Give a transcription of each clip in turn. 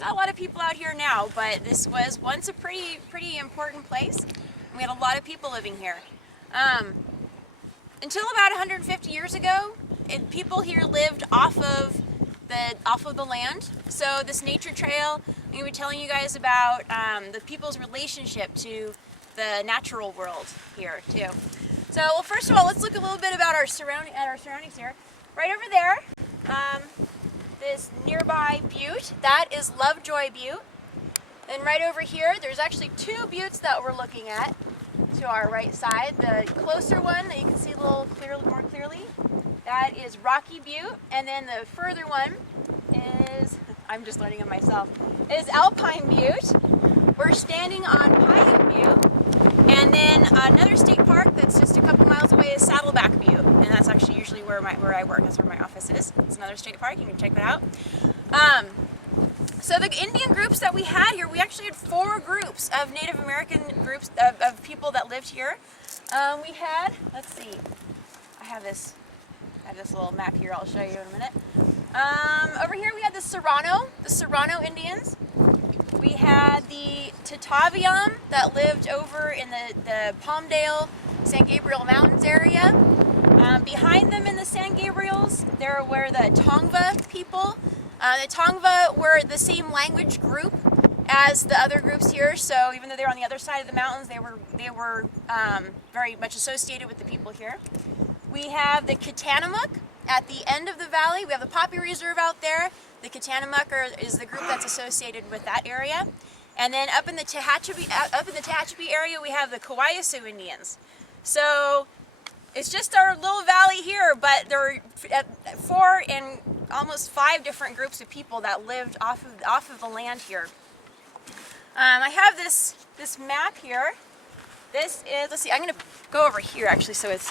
Not a lot of people out here now, but this was once a pretty important place. We had a lot of people living here. Until about 150 years ago, people here lived off of the land. So this nature trail, I'm going to be telling you guys about the people's relationship to the natural world here too. So, well, first of all, let's look a little bit about our surroundings here. Right over there, this nearby butte, that is Lovejoy Butte. And right over here, there's actually two buttes that we're looking at to our right side. The closer one that you can see a little more clearly, that is Rocky Butte. And then the further one is, I'm just learning it myself, is Alpine Butte. We're standing on Paiute Butte. And then another state park that's just a couple miles away is Saddleback Butte. And that's actually usually where I work, that's where my office is. It's another state park, you can check that out. So the Indian groups that we had here, we actually had 4 groups of Native American groups of people that lived here. We had, let's see, I have this little map here, I'll show you in a minute. Over here we had the Serrano Indians. We had the Tataviam that lived over in the Palmdale, San Gabriel Mountains area. Behind them in the San Gabriels, there were the Tongva people. The Tongva were the same language group as the other groups here, so even though they were on the other side of the mountains, they were very much associated with the people here. We have the Kitanamuk at the end of the valley. We have the Poppy Reserve out there. The Kitanamuk is the group that's associated with that area. And then up in the Tehachapi area, we have the Coyote Indians. So it's just our little valley here, but there were 4 and almost 5 different groups of people that lived off of the land here. I have this map here. This is, let's see, I'm going to go over here actually so it's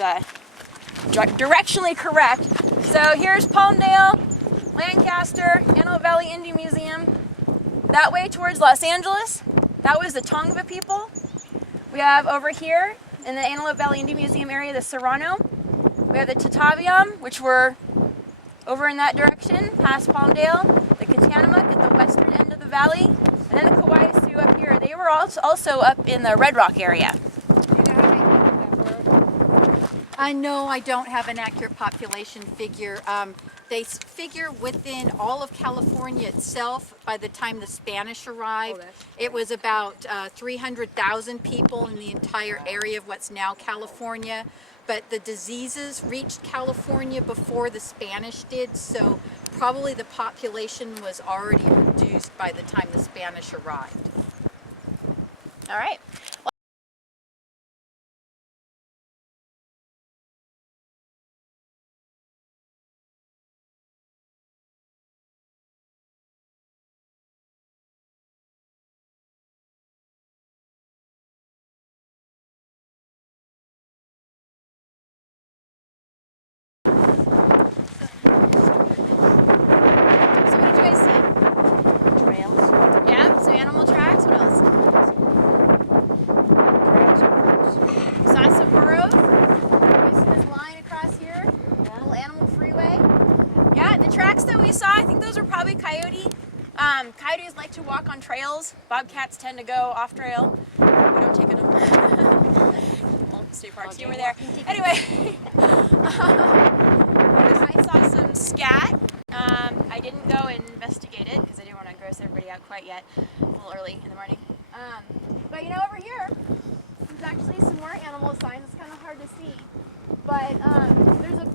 directionally correct. So here's Palmdale, Lancaster, Antelope Valley Indian Museum. That way towards Los Angeles, that was the Tongva people. We have over here in the Antelope Valley Indian Museum area, the Serrano. We have the Tataviam, which were over in that direction, past Palmdale, the Kitanamuk at the western end of the valley, and then the Coyote up here. They were also up in the Red Rock area. No, I don't have an accurate population figure. They figure within all of California itself, by the time the Spanish arrived, it was about 300,000 people in the entire area of what's now California. But the diseases reached California before the Spanish did, so probably the population was already reduced by the time the Spanish arrived. All right. Coyote. Coyotes like to walk on trails. Bobcats tend to go off trail. We don't take enough. Well, state parks, you were there. Anyway, I saw some scat. I didn't go and investigate it because I didn't want to gross everybody out quite yet. A little early in the morning. But you know, over here, there's actually some more animal signs. It's kind of hard to see. But there's a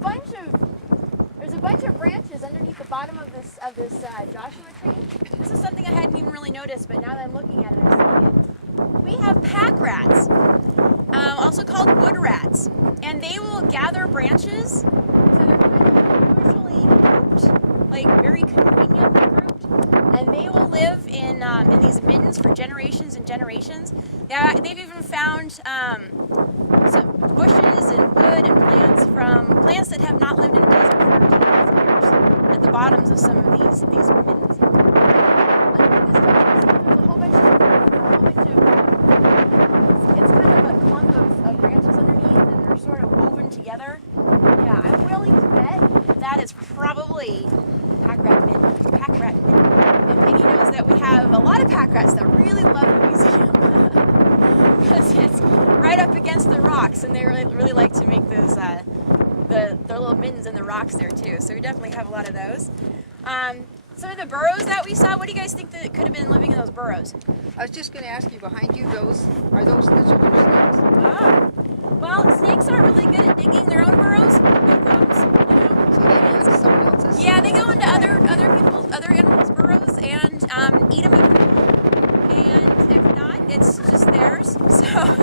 bunch of branches underneath the bottom of this Joshua tree. This is something I hadn't even really noticed, but now that I'm looking at it, I'm seeing it. We have pack rats, also called wood rats, and they will gather branches. So they're kind of usually grouped, like very conveniently grouped, and they will live in these middens for generations and generations. They've even found some bushes and wood and plants that have not lived in the desert for 2,000 years at the bottoms of some of these middens. Underneath this there's a whole bunch of it's kind of a clump of branches underneath, and they're sort of woven together. Yeah, I'm willing to bet that is probably pack rat midden. And Minnie knows that we have a lot of pack rats that really love the museum because it's right up against the rocks, and they really like to make those their little mittens in the rocks there too. So we definitely have a lot of those. Some of the burrows that we saw, what do you guys think that could have been living in those burrows? I was just going to ask you, behind you, are those lizards or snakes? Ah, well, snakes aren't really good at digging their own burrows. With thumbs, So they go into someone else's? Yeah, they go into other animals' burrows and eat them if they want. And if not, it's just theirs. So yeah,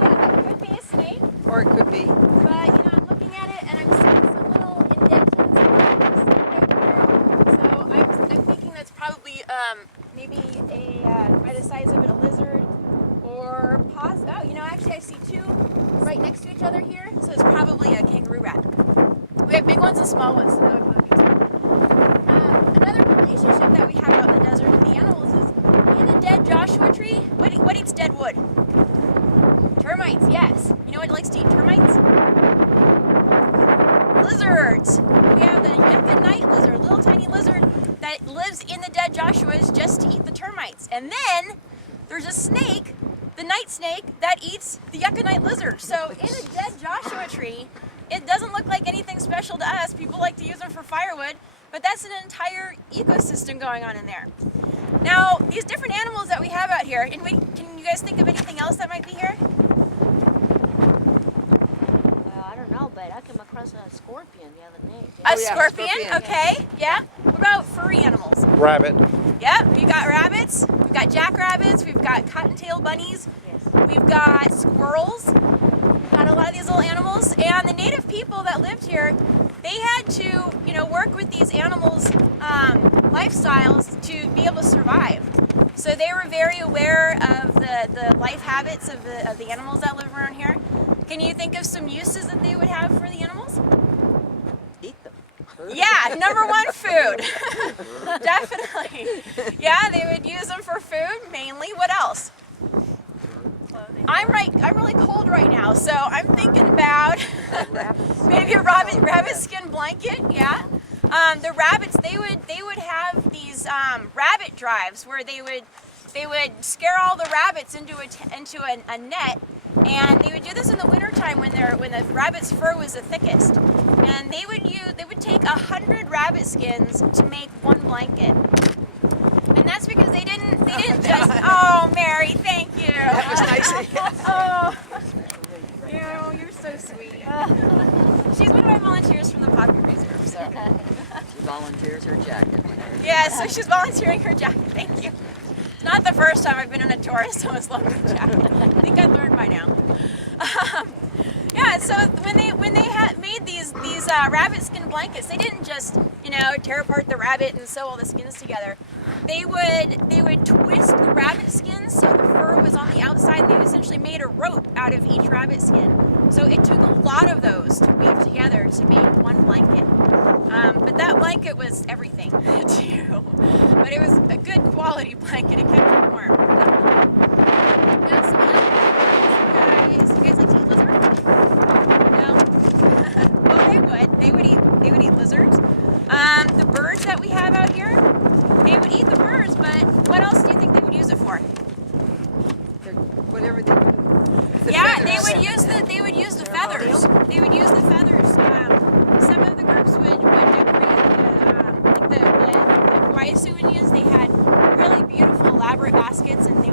that could be a snake. Or it could be. But I'm looking at it and I'm seeing some little indentations right there. So I'm thinking that's probably maybe by the size of it, a lizard or actually I see two right next to each other here. So it's probably a kangaroo rat. We have big ones and small ones, so that would probably be two. Another relationship that we have out in the desert with the animals is in a dead Joshua tree. What eats dead wood? Termites, yes. You know what likes to eat termites? Lizards. We have the Yucca night lizard, little tiny lizard that lives in the dead Joshuas just to eat the termites. And then there's a snake, the night snake, that eats the Yucca night lizard. So in a dead Joshua tree, it doesn't look like anything special to us. People like to use them for firewood, but that's an entire ecosystem going on in there. Now, these different animals that we have out here, and can you guys think of anything else that might be here? I don't know, but I came across a scorpion the other day. A yeah, scorpion, scorpion. okay, yeah. What about furry animals? Rabbit. Yeah, we've got rabbits, we've got jackrabbits, we've got cottontail bunnies, Yes. we've got squirrels, we've got a lot of these little animals, and the native people that lived here, they had to, work with these animals' lifestyles to be able to survive. So they were very aware of the life habits of the animals that live around here. Can you think of some uses that they would have for the animals? Eat them. Yeah, number one, food. Definitely. Yeah, they would use them for food mainly. What else? I'm really cold right now, so I'm thinking about maybe a rabbit skin blanket. Yeah. The rabbits, they would have these rabbit drives where they would scare all the rabbits into a net, and they would do this in the wintertime when the rabbit's fur was the thickest. And they would take 100 rabbit skins to make one blanket. And that's because they didn't just, oh, Mary, thank you. That was nice. Oh, you're so sweet. She's one of my volunteers from the Poppy Reserve, so. She volunteers her jacket. Yeah, so she's volunteering her jacket, thank you. It's not the first time I've been on a tour, so it's long jacket. I think I learned by now. Yeah, so when they had made these rabbit skin blankets, they didn't just tear apart the rabbit and sew all the skins together. They would twist the rabbit skins so the fur was on the outside, and they essentially made a rope out of each rabbit skin. So it took a lot of those to weave together to make one blanket. But that blanket was everything too. But it was a good quality blanket. It kept you warm. Now some animals. You guys like to eat lizards? No. Well, they would. They would eat lizards. The birds that we have out here, they would eat the birds. But what else do you think they would use it for? Whatever they do. The Yeah, feathers. they would use the feathers. They would use the feathers. Some of the groups would decorate the Coyote Indians. They had really beautiful, elaborate baskets, and they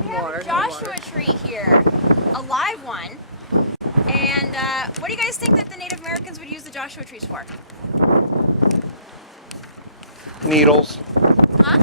We have a Joshua tree here, a live one. And what do you guys think that the Native Americans would use the Joshua trees for? Needles. Huh?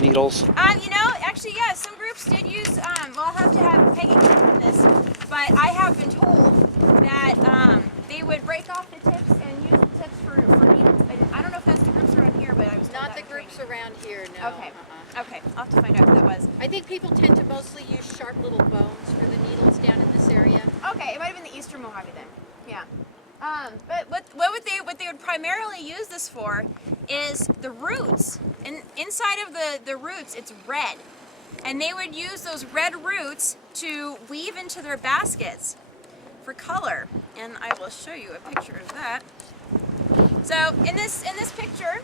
Needles. You know, actually, yeah, some groups did use, well, I'll have to have Peggy confirm this, but I have been told that they would break off the tips and use the tips for needles. I don't know if that's the groups around here, but I was told Not that the in groups training. around here, no. Okay, okay, I'll have to find out who that was. I think people tend to mostly use sharp little bones for the needles down in this area. Okay, it might have been the Eastern Mojave then. Yeah. But what they would primarily use this for is the roots. And inside of the roots, it's red. And they would use those red roots to weave into their baskets for color. And I will show you a picture of that. So in this picture,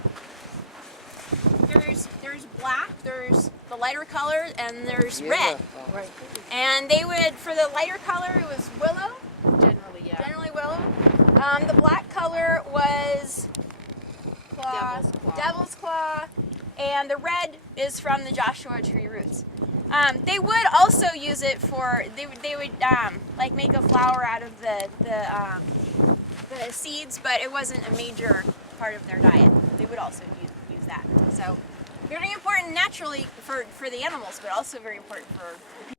there's black, there's the lighter color, and there's red. Right. And they would, for the lighter color, it was willow. Generally, yeah. Generally willow. The black color was devil's claw, and the red is from the Joshua tree roots. They would also use it for, they would like make a flower out of the seeds, but it wasn't a major part of their diet. They would also use that. So very important naturally for the animals, but also very important for the people.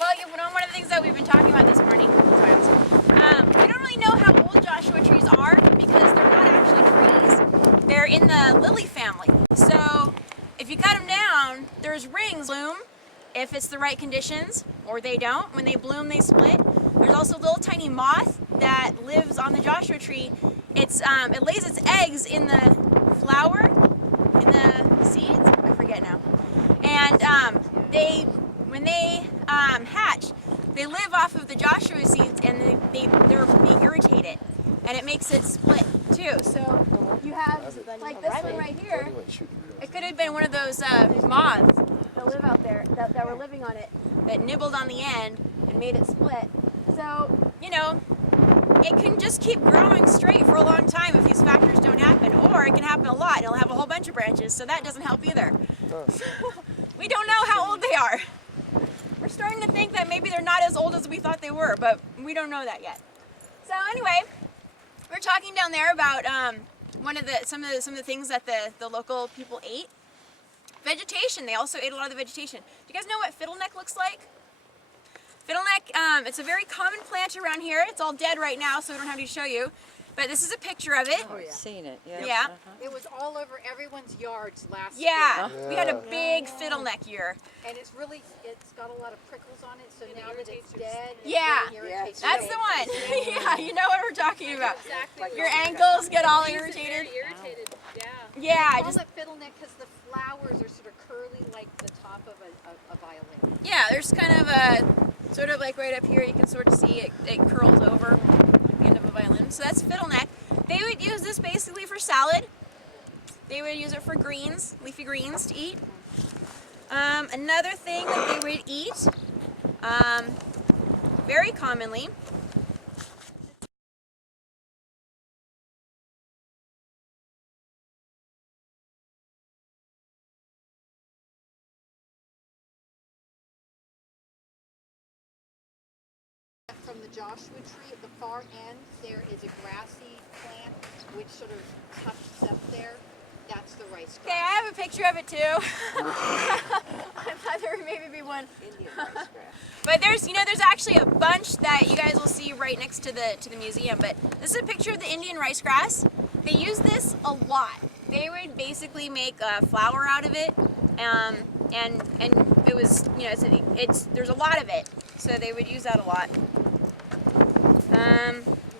Well, you know, one of the things that we've been talking about this morning a couple times, we don't really know how old Joshua trees are because they're not actually trees. They're in the lily family. So if you cut them down, there's rings bloom if it's the right conditions, or they don't. When they bloom, they split. There's also a little tiny moth that lives on the Joshua tree. It lays its eggs in the flower, in the seeds. I forget now. And when they hatch, they live off of the Joshua seeds, and they irritate it, and it makes it split too. So you have like this one right here. It could have been one of those moths that live out there that were living on it that nibbled on the end and made it split. So you know, it can just keep growing straight for a long time if these factors don't happen, or it can happen a lot and it'll have a whole bunch of branches. So that doesn't help either. We don't know how old they are. We're starting to think that maybe they're not as old as we thought they were, but we don't know that yet. So anyway, we're talking down there about some of the things that the local people ate. Vegetation. They also ate a lot of the vegetation. Do you guys know what fiddleneck looks like? Fiddleneck, it's a very common plant around here. It's all dead right now, so we don't have to show you. But this is a picture of it. Oh, yeah. Seen it, yeah. Yeah. It was all over everyone's yards last Yeah. year. We had a big fiddleneck year. And it's got a lot of prickles on it, so now that it's dead, it Yeah. really irritates That's you. the one. Yeah, you know what we're talking about. Exactly. Your ankles get all irritated. Irritated, yeah. Yeah, I just call it fiddleneck because the flowers are sort of curly like the top of a violin. yeah. There's kind of a sort of like right up here. You can sort of see it curls over like the end of a violin. So that's fiddleneck. They would use this basically for salad. They would use it for greens, leafy greens to eat. Another thing that they would eat very commonly. From the Joshua tree at the far end, there is a grassy plant which sort of tucks up there. That's the rice Okay, grass. I have a picture of it too. I thought there would maybe be one. Indian rice grass. But there's actually a bunch that you guys will see right next to the museum. But this is a picture of the Indian rice grass. They use this a lot. They would basically make a flour out of it, and it was there's a lot of it, so they would use that a lot.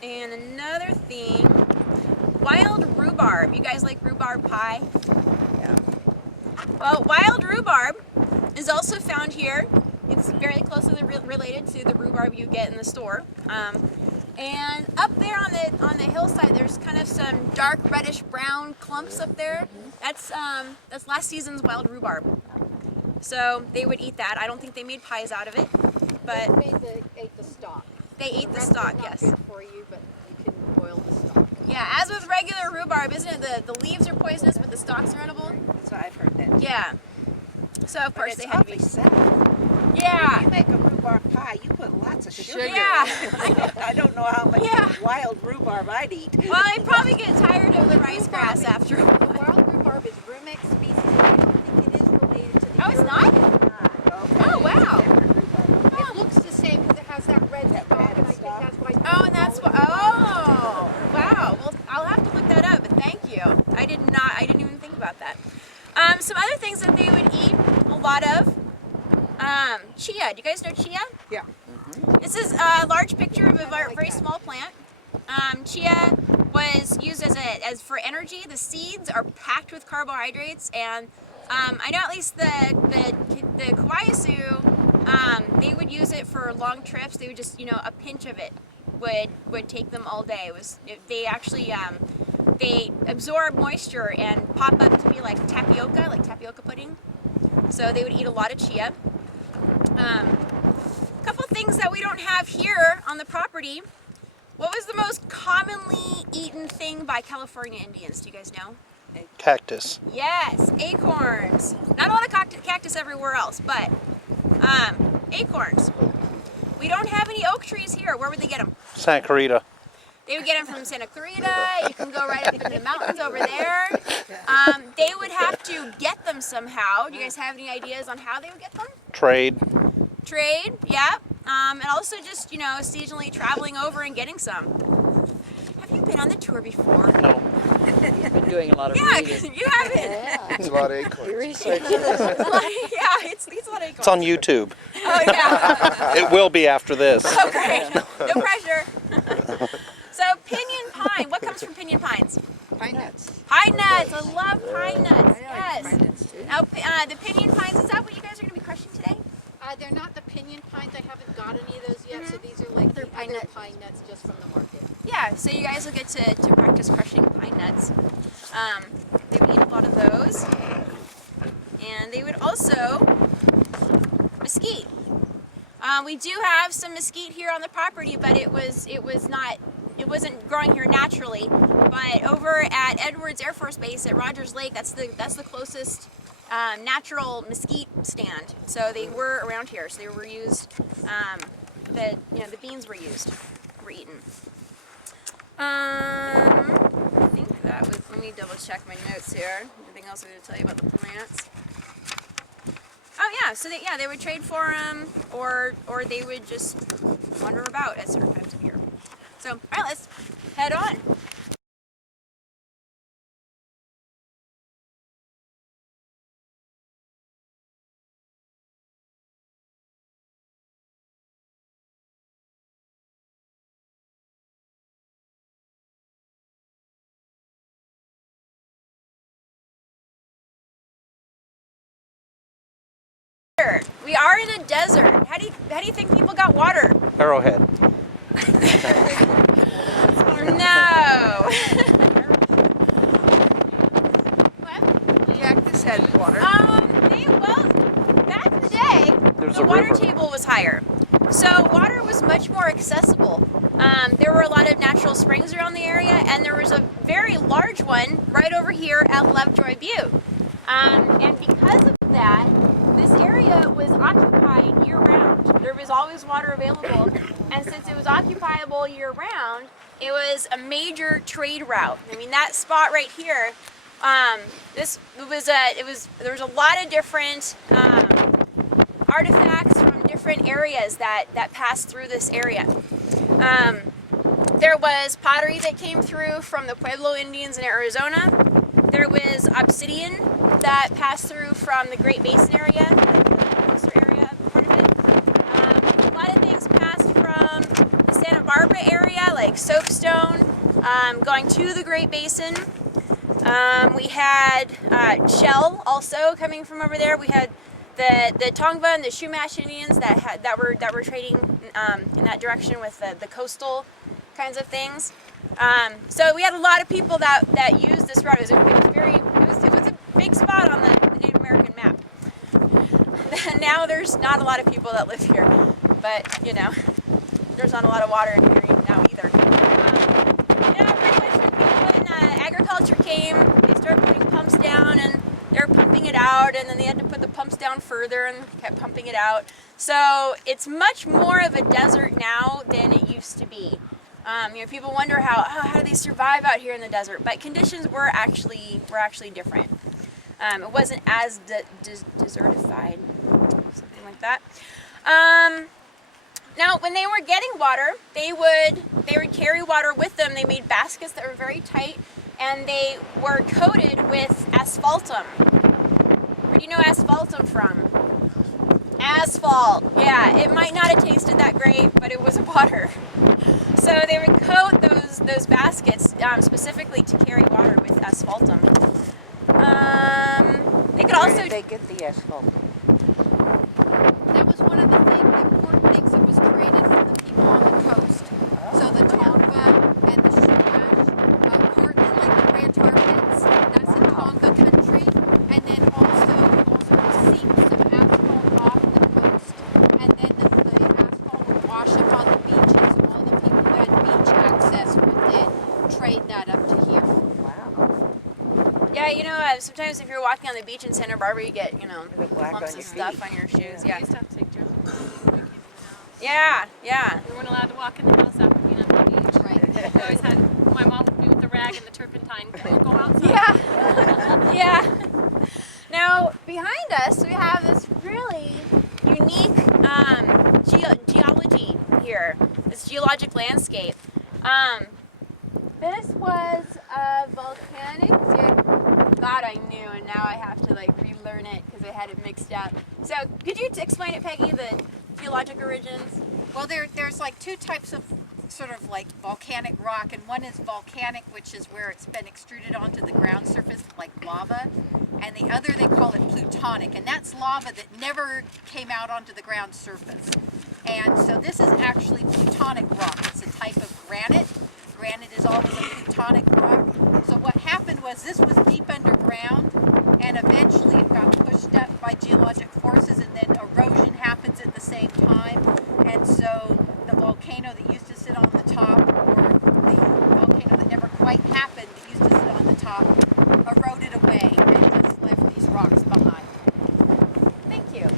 And another thing, wild rhubarb. You guys like rhubarb pie? Yeah. Well, wild rhubarb is also found here. It's very closely related to the rhubarb you get in the store. And up there on the hillside, there's kind of some dark reddish brown clumps up there. That's last season's wild rhubarb. So they would eat that. I don't think they made pies out of it, but ate the stalk. they ate the rest stalk, is not yes. good for you, but you can boil the stalk. Yeah, as with regular rhubarb, isn't it? The leaves are poisonous, but the stalks are edible. That's what I've heard that. Yeah. So of course But they it's had to be. awfully sour. Yeah. You make a rhubarb pie, you put lots of sugar. Yeah. I don't know how much Yeah. wild rhubarb I'd eat. Well, I'd probably get tired of the rice grass after a The while. wild rhubarb is Rumex species. I don't think it is related to the Oh, it's not? Oh, wow. It looks the same because it has that red That stalk, red and I think stalk. that's why. Oh, and that's what. Oh, wow. Well, I'll have to look that up. But thank you. I didn't even think about that. Some other things that they would eat a lot of. Chia. Do you guys know chia? Yeah. This is a large picture of a very small plant. Chia was used as for energy. The seeds are packed with carbohydrates, and I know at least the Coyote, they would use it for long trips. They would just, a pinch of it would take them all day. They actually they absorb moisture and pop up to be like tapioca pudding. So they would eat a lot of chia. Couple things that we don't have here on the property. What was the most commonly eaten thing by California Indians? Do you guys know? Cactus. Yes, acorns. Not a lot of cactus everywhere else, but acorns. We don't have any oak trees here. Where would they get them? Santa Clarita. They would get them from Santa Clarita. You can go right up into the mountains over there. They would have to get them somehow. Do you guys have any ideas on how they would get them? Trade. Trade, yeah. And also just, seasonally traveling over and getting some. Have you been on the tour before? No. You've been doing a lot of Yeah, reading. you haven't. It's a lot of acorns. Yeah, it's a lot of acorns. It's on YouTube. Oh, yeah. It will be after this. Oh, great. No pressure. So, pinyon pine. What comes from pinyon pines? Pine nuts. Pine nuts. I love pine nuts. I like Yes. pine nuts too. Now, the pinyon pines, is that what you guys are going to be crushing today? They're not the pinyon pines. I haven't got any of those yet. So these are like the pine other nut. pine nuts just from the market. Yeah, so you guys will get to practice crushing pine nuts. They would eat a lot of those. And they would also mesquite. We do have some mesquite here on the property, but it wasn't growing here naturally. But over at Edwards Air Force Base at Rogers Lake, that's the closest natural mesquite stand. So they were around here. So they were used. The beans were eaten. I think that was. Let me double check my notes here. Anything else I'm going to tell you about the plants? Oh yeah, so they would trade for them, or they would just wander about at certain times of year. So, all right, let's head on. We are in a desert. How do you think people got water? Arrowhead. No. What? Cactus had water. Back in the day, There's the a water river. table was higher, so water was much more accessible. There were a lot of natural springs around the area, and there was a very large one right over here at Lovejoy Butte. And because of that, this area was occupied year-round. There was always water available, and since it was occupiable year-round, it was a major trade route. I mean, that spot right here, there was a lot of different artifacts from different areas that passed through this area. There was pottery that came through from the Pueblo Indians in Arizona. There was obsidian that passed through from the Great Basin area, the coastal area part of it. A lot of things passed from the Santa Barbara area, like soapstone, going to the Great Basin. We had shell also coming from over there. We had the Tongva and the Chumash Indians that were trading in that direction with the coastal kinds of things. So we had a lot of people that used this route. It was a big spot on the Native American map. now there's not a lot of people that live here, but you know, there's not a lot of water in here now either. Yeah, pretty much when agriculture came, they started putting pumps down, and they were pumping it out, and then they had to put the pumps down further and kept pumping it out. So it's much more of a desert now than it used to be. You know, people wonder how do they survive out here in the desert, but conditions were actually different. It wasn't as desertified, something like that. Now, when they were getting water, they would carry water with them. They made baskets that were very tight, and they were coated with asphaltum. Where do you know asphaltum from? Asphalt. Yeah, it might not have tasted that great, but it was water. So they would coat those baskets specifically to carry water with asphaltum. They could also. Where did they get the asphalt? That was one of the important things that was created for the people on the coast. So the Tonga and the Chumash, part like the Grand Tar Pits, that's in Tonga country. And then also seep some asphalt off the coast. And then the asphalt would wash up on the beaches. So all the people who had beach access would then trade that up to here. Yeah, you know, sometimes if you're walking on the beach in Santa Barbara, you get, you know, black clumps on of your stuff feet. on your shoes. Yeah. We used to have to take jerseys off when we came in the house. Yeah. We weren't allowed to walk in the house after being on the beach. Right. I always had my mom with me with the rag and the turpentine. Don't go outside. Yeah. Now, behind us, we have this really unique geology here, this geologic landscape. This was a volcanic. God, I knew, and now I have to like relearn it because I had it mixed up. So, could you explain it, Peggy, the geologic origins? Well, there's like two types of sort of like volcanic rock, and one is volcanic, which is where it's been extruded onto the ground surface like lava, and the other they call it plutonic, and that's lava that never came out onto the ground surface. And so this is actually plutonic rock. It's a type of granite. Granite is always a plutonic rock. So what happened was this was deep underground, and eventually it got pushed up by geologic forces, and then erosion happens at the same time. And so the volcano that used to sit on the top, or the volcano that never quite happened that used to sit on the top, eroded away and just left these rocks behind. Thank you.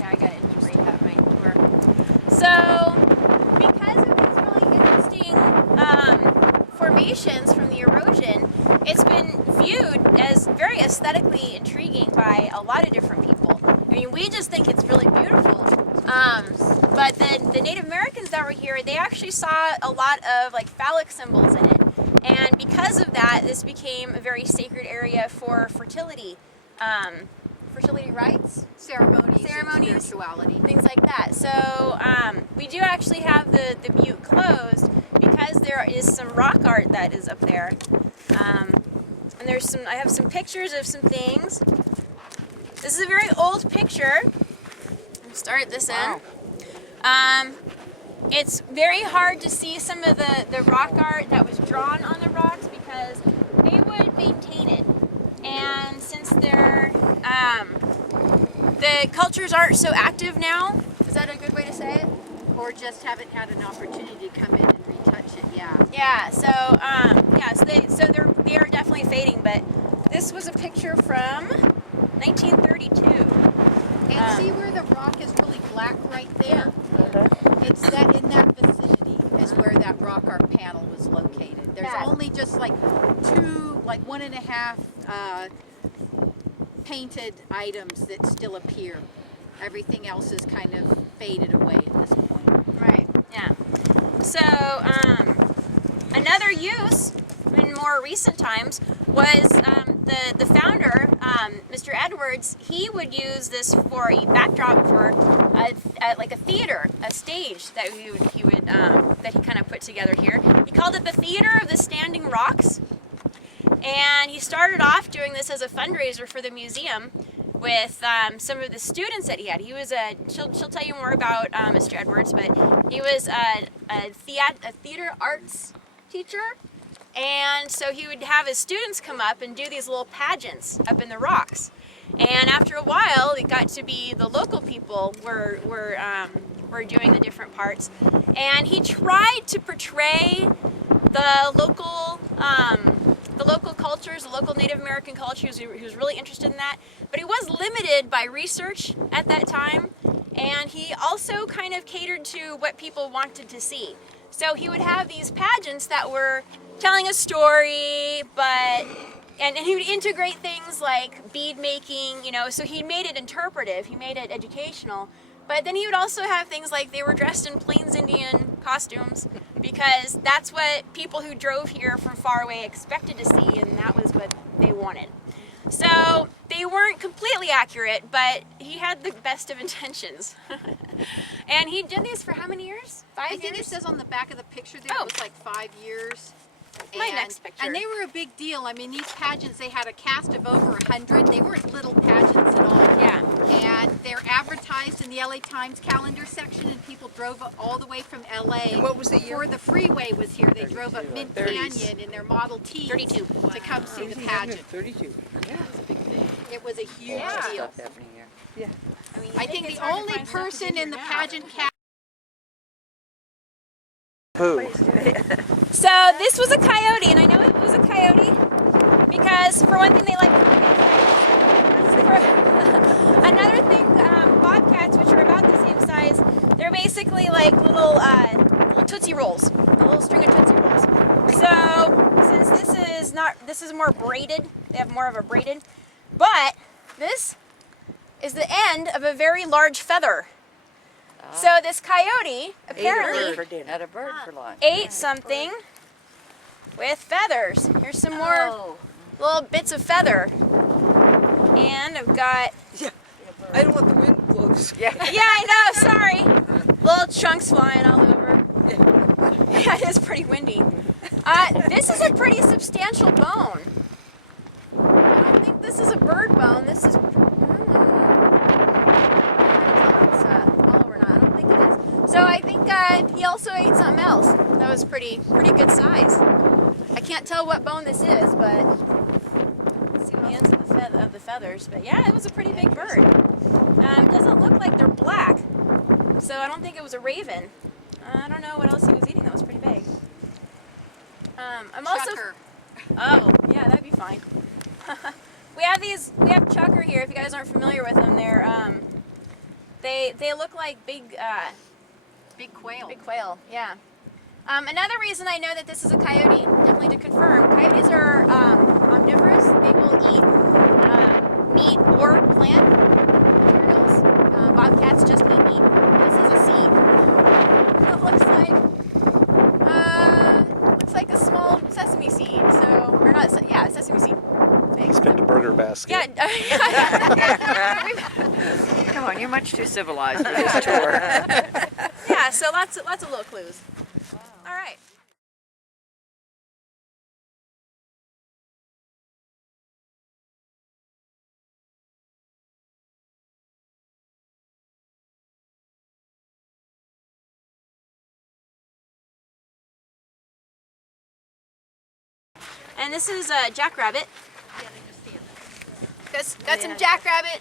Yeah, I got to integrate that in my tour. So, because of these really interesting formations from the erosion, it's been viewed as very aesthetically intriguing by a lot of different people. I mean, we just think it's really beautiful. But the Native Americans that were here, they actually saw a lot of like phallic symbols in it. And because of that, this became a very sacred area for fertility. Fertility rites? Ceremonies, Ceremonies. and spirituality. Things like that. So we do actually have the butte closed because there is some rock art that is up there. And I have some pictures of some things. This is a very old picture. I'll start at this end. It's very hard to see some of the rock art that was drawn on the rocks because they would maintain it. And since the cultures aren't so active now, is that a good way to say it? Or just haven't had an opportunity to come in and retouch it, yeah. Yeah, so they are definitely fading, but this was a picture from 1932. And see where the rock is really black right there? It's that in that vicinity is where that rock art panel was located. There's only just like 1.5 painted items that still appear. Everything else is kind of faded away at this point. Right, yeah. So, another use in more recent times was the founder, Mr. Edwards. He would use this for a backdrop for like a theater, a stage that he kind of put together here. He called it the Theater of the Standing Rocks, and he started off doing this as a fundraiser for the museum with some of the students that he had. He was she'll tell you more about Mr. Edwards, but he was a theater arts teacher. And so he would have his students come up and do these little pageants up in the rocks. And after a while, it got to be the local people were doing the different parts. And he tried to portray the local cultures, the local Native American cultures. He was really interested in that, but he was limited by research at that time, and he also kind of catered to what people wanted to see. So he would have these pageants that were telling a story, and he would integrate things like bead making, you know, so he made it interpretive, he made it educational. But then he would also have things like they were dressed in Plains Indian costumes because that's what people who drove here from far away expected to see, and that was what they wanted. So they weren't completely accurate, but he had the best of intentions. And he did these for how many years? 5 years? I think it says on the back of the picture there it was like 5 years. My next picture. And they were a big deal. I mean, these pageants, they had a cast of over 100. They weren't little pageants at all. Yeah. And they're advertised in the LA Times calendar section, and people drove up all the way from LA. And what was the year? Before the freeway was here, they drove up Mint 30s. Canyon in their Model Ts 32. to come see the pageant. 32. Yeah. It was a huge Yeah. deal. Happening here. Yeah. I mean, I think it's the hard to only find stuff to person do in the now. pageant cast. Who? So this was a coyote, and I know it was a coyote because for one thing they like another thing, bobcats, which are about the same size, they're basically like little Tootsie Rolls, a little string of Tootsie Rolls. So since this is more braided, they have more of a braided, but this is the end of a very large feather. So this coyote apparently Had a bird for lunch. ate something with feathers. Here's some more little bits of feather. And I've got, I don't want the wind blows. yeah, I know, sorry. Little chunks flying all over. Yeah, it is pretty windy. This is a pretty substantial bone. I don't think this is a bird bone. This is, so I think he also ate something else that was pretty good size. I can't tell what bone this is, but let's see the ends of the feathers. But yeah, it was a pretty big bird. It doesn't look like they're black, so I don't think it was a raven. I don't know what else he was eating that was pretty big. I'm also. Chucker. Oh, yeah, that'd be fine. We have chucker here. If you guys aren't familiar with them, they look like big quail. Big quail, yeah. Another reason I know that this is a coyote, definitely to confirm, coyotes are omnivorous. They will eat meat or plant materials. Bobcats just eat meat. This is a seed. It looks like a small sesame seed. So, or not, yeah, sesame seed. He's picked a burger basket. Yeah. Come on, you're much too civilized for this tour. Yeah, so lots of little clues. All right. And this is Jackrabbit. Got some Jackrabbit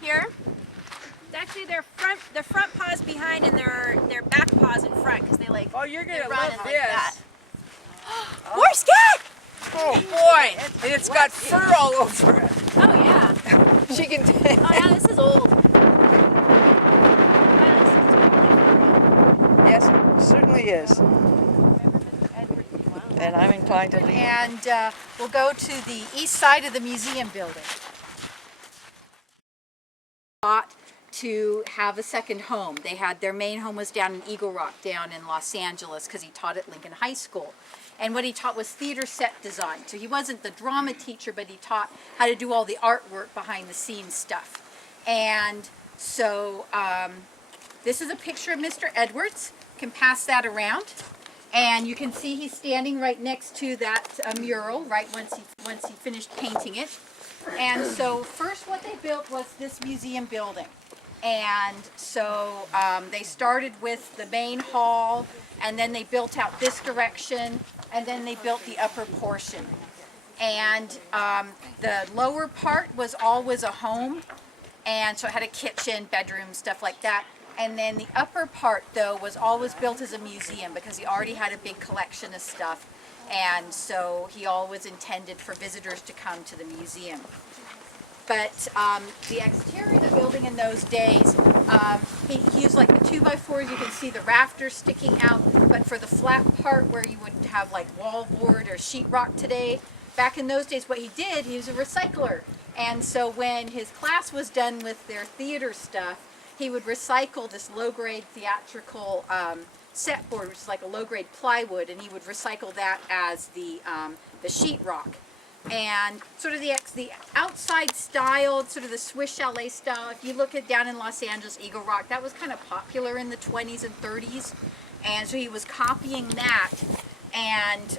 here. It's actually their front paws behind and their back paws in front because they like. Oh, you're they gonna run love like this. that. More scat! Oh boy! And it's got fur all over it. Oh yeah. She can. Oh yeah, this is old. Yes, it certainly is. And I'm inclined to leave. And we'll go to the east side of the museum building. To have a second home. They had their main home was down in Eagle Rock down in Los Angeles because he taught at Lincoln High School. And what he taught was theater set design. So he wasn't the drama teacher, but he taught how to do all the artwork behind the scenes stuff. And so this is a picture of Mr. Edwards. You can pass that around. And you can see he's standing right next to that mural, right once he finished painting it. And so first what they built was this museum building. And so they started with the main hall, and then they built out this direction, and then they built the upper portion. And the lower part was always a home, and so it had a kitchen, bedroom, stuff like that. And then the upper part, though, was always built as a museum because he already had a big collection of stuff, and so he always intended for visitors to come to the museum. But the exterior of the building in those days, he used like the 2x4s. You can see the rafters sticking out, but for the flat part where you would have like wallboard or sheetrock today, back in those days what he did, he was a recycler. And so when his class was done with their theater stuff, he would recycle this low-grade theatrical set board, which is like a low-grade plywood, and he would recycle that as the sheetrock. And sort of the outside style, sort of the Swiss chalet style. If you look at down in Los Angeles, Eagle Rock, that was kind of popular in the 20s and 30s, and so he was copying that. And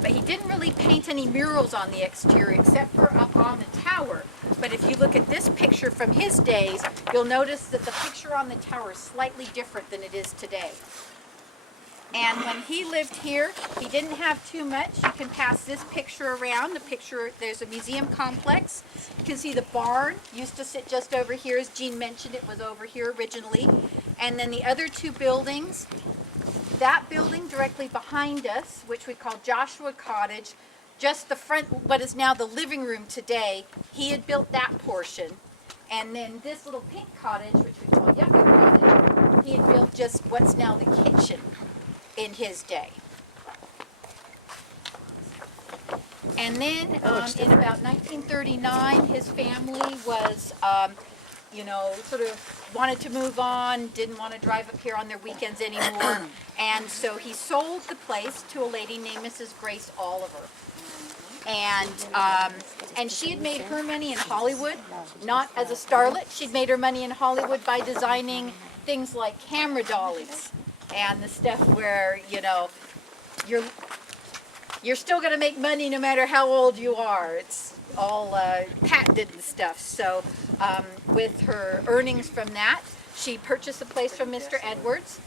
but he didn't really paint any murals on the exterior except for up on the tower. But if you look at this picture from his days, you'll notice that the picture on the tower is slightly different than it is today. And when he lived here, he didn't have too much. You can pass this picture around. The picture, there's a museum complex. You can see the barn used to sit just over here. As Jean mentioned, it was over here originally. And then the other two buildings, that building directly behind us, which we call Joshua Cottage, just the front, what is now the living room today, he had built that portion. And then this little pink cottage, which we call Yucca Cottage, he had built just what's now the kitchen in his day. And then in about 1939, his family was, sort of wanted to move on, didn't want to drive up here on their weekends anymore, and so he sold the place to a lady named Mrs. Grace Oliver. And she had made her money in Hollywood, not as a starlet. She'd made her money in Hollywood by designing things like camera dollies and the stuff where, you're still going to make money no matter how old you are. It's all patented and stuff. So with her earnings from that, she purchased a place from Mr. Edwards.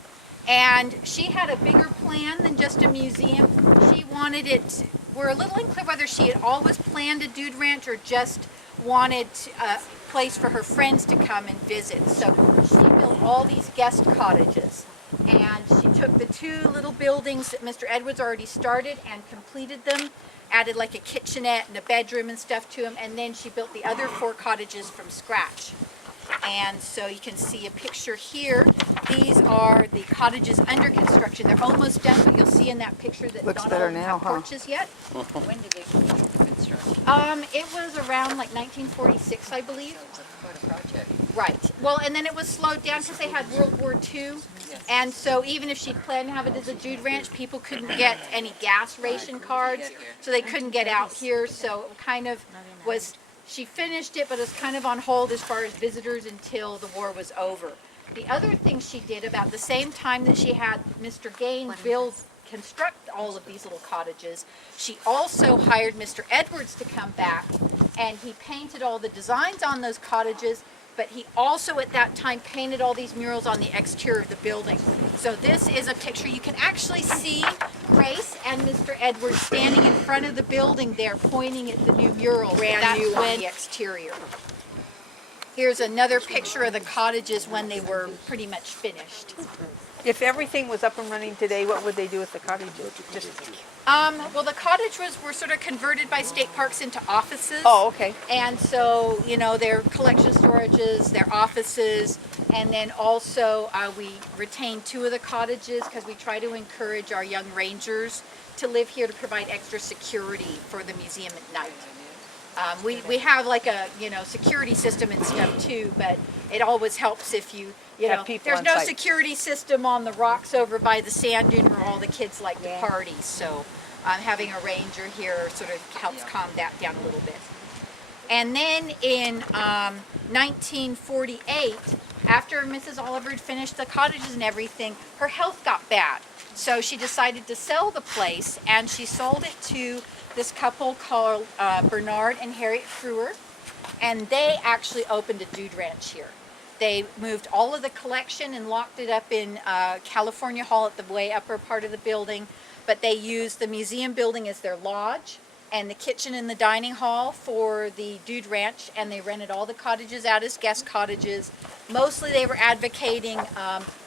And she had a bigger plan than just a museum. She wanted it, we're a little unclear whether she had always planned a dude ranch or just wanted a place for her friends to come and visit. So she built all these guest cottages. And she took the two little buildings that Mr. Edwards already started and completed them, added like a kitchenette and a bedroom and stuff to them, and then she built the other 4 cottages from scratch. And so you can see a picture here. These are the cottages under construction. They're almost done, but you'll see in that picture that Looks not better all of them now, have huh? porches yet. When did they construct? It was around like 1946, I believe. Quite a project. Right. Well, and then it was slowed down because they had World War II. And so even if she'd planned to have it as a dude ranch, people couldn't get any gas ration cards, so they couldn't get out here. So it kind of was, she finished it, but it was kind of on hold as far as visitors until the war was over. The other thing she did about the same time that she had Mr. Gaines construct all of these little cottages, she also hired Mr. Edwards to come back, and he painted all the designs on those cottages, but he also at that time painted all these murals on the exterior of the building. So this is a picture. You can actually see Grace and Mr. Edwards standing in front of the building there pointing at the new murals. That's on the exterior. Here's another picture of the cottages when they were pretty much finished. If everything was up and running today, what would they do with the cottages? Just Well, the cottages were sort of converted by state parks into offices. Oh, okay. And so, their collection storages, their offices, and then also we retained 2 of the cottages because we try to encourage our young rangers to live here to provide extra security for the museum at night. We have like a security system and stuff too, but it always helps if you Have people there's on no site. security system on the rocks over by the sand dune where all the kids like to party. So having a ranger here sort of helps calm that down a little bit. And then in 1948, after Mrs. Oliver had finished the cottages and everything, her health got bad. So she decided to sell the place, and she sold it to this couple called Bernard and Harriet Frewer, and they actually opened a dude ranch here. They moved all of the collection and locked it up in California Hall at the way upper part of the building, but they used the museum building as their lodge, and the kitchen and the dining hall for the Dude Ranch, and they rented all the cottages out as guest cottages. Mostly they were advocating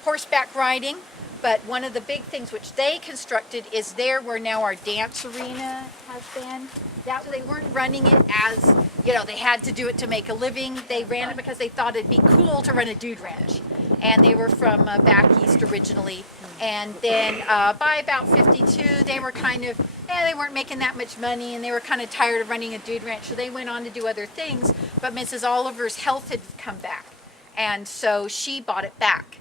horseback riding, but one of the big things which they constructed is there where now our dance arena has been. So they weren't running it as, you know, they had to do it to make a living. They ran it because they thought it'd be cool to run a Dude Ranch. And they were from back east originally. And then by about 52, they were kind of, they weren't making that much money, and they were kind of tired of running a Dude Ranch, so they went on to do other things. But Mrs. Oliver's health had come back, and so she bought it back.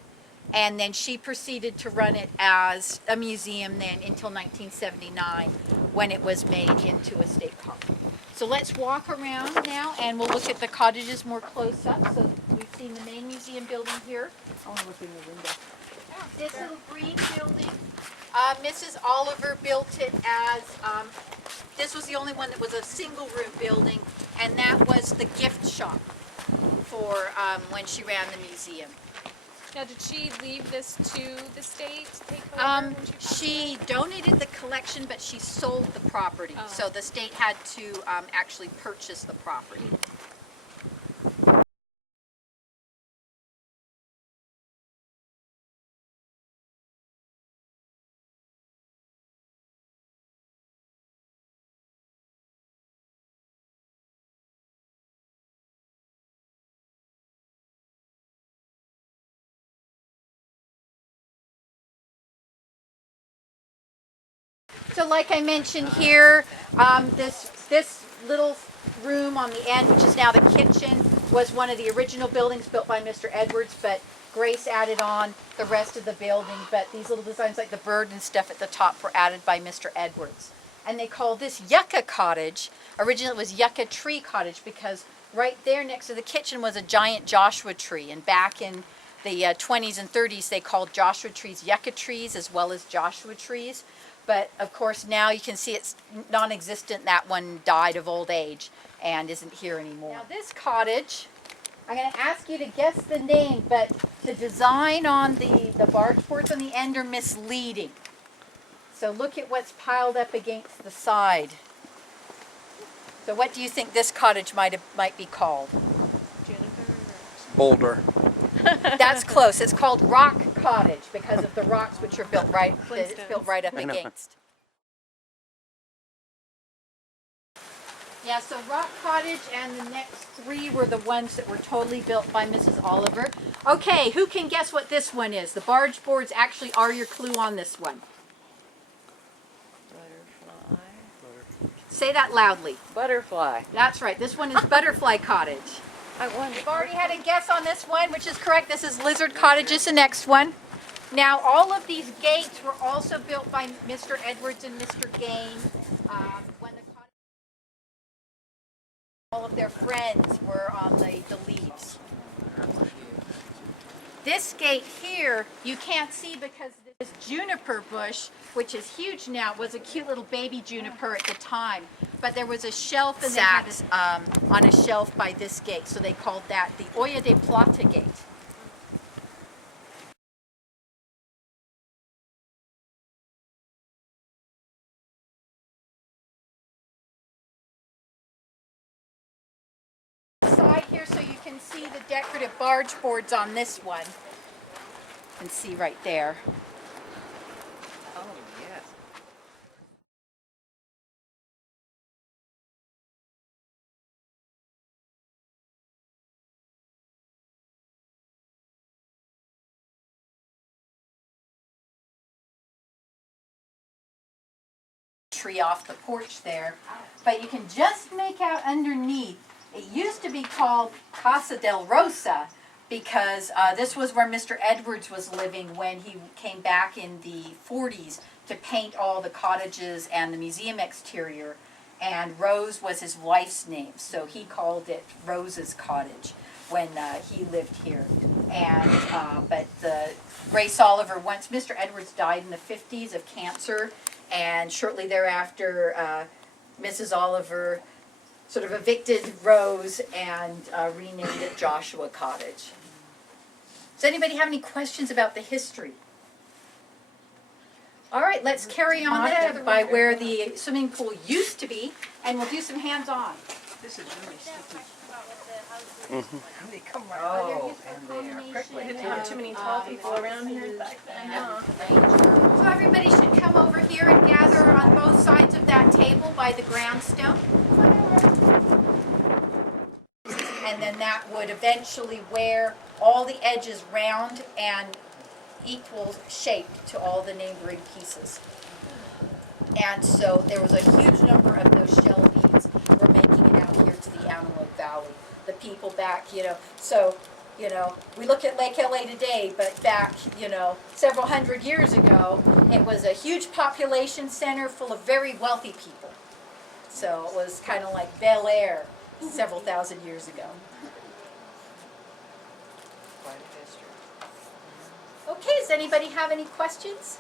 And then she proceeded to run it as a museum then until 1979, when it was made into a state park. So let's walk around now, and we'll look at the cottages more close up. So we've seen the main museum building here. I want to look in the window. This little green building, Mrs. Oliver built it as, this was the only one that was a single room building, and that was the gift shop for when she ran the museum. Now, did she leave this to the state to take over when She donated the collection, but she sold the property, Oh. so the state had to actually purchase the property. So like I mentioned here, this little room on the end, which is now the kitchen, was one of the original buildings built by Mr. Edwards, but Grace added on the rest of the building. But these little designs like the bird and stuff at the top were added by Mr. Edwards. And they called this Yucca Cottage. Originally it was Yucca Tree Cottage because right there next to the kitchen was a giant Joshua tree. And back in the 20s and 30s they called Joshua trees Yucca trees as well as Joshua trees. But of course now you can see it's non-existent. That one died of old age and isn't here anymore. Now this cottage, I'm going to ask you to guess the name, but the design on the barge boards on the end are misleading. So look at what's piled up against the side. So what do you think this cottage might be called? Boulder. That's close. It's called Rock Cottage because of the rocks which are built right up against. Yeah, so Rock Cottage and the next three were the ones that were totally built by Mrs. Oliver. Okay, who can guess what this one is? The barge boards actually are your clue on this one. Butterfly. Say that loudly. Butterfly. That's right. This one is Butterfly Cottage. I won. We've already had a guess on this one, which is correct. This is Lizard Cottage is the next one. Now, all of these gates were also built by Mr. Edwards and Mr. Gain. When the cottage, all of their friends were on the leaves. This gate here, you can't see because this Juniper Bush, which is huge now, was a cute little baby juniper at the time. But there was a shelf and they had it on a shelf by this gate, so they called that the Olla de Plata gate. Side here so you can see the decorative barge boards on this one. You can see right there. Oh, yes. Tree off the porch there, but you can just make out underneath. It used to be called Casa del Rosa because this was where Mr. Edwards was living when he came back in the 40s to paint all the cottages and the museum exterior, and Rose was his wife's name, so he called it Rose's Cottage when he lived here. And but Grace Oliver, once Mr. Edwards died in the 50s of cancer, and shortly thereafter Mrs. Oliver sort of evicted Rose and renamed it Joshua Cottage. Does anybody have any questions about the history? All right, let's carry on then by where the swimming pool used to be, and we'll do some hands-on. This is really sticky. Mm-hmm. They come right oh, and they're prickly. Didn't have too many tall people around here back then. So everybody should come over here and gather on both sides of that table by the grandstone. And then that would eventually wear all the edges round and equal shape to all the neighboring pieces. And so there was a huge number of those shell beads were making it out here to the Antelope Valley. The people back, so, we look at Lake LA today, but back, several hundred years ago, it was a huge population center full of very wealthy people. So it was kind of like Bel Air several thousand years ago. Quite a history. Okay, does anybody have any questions?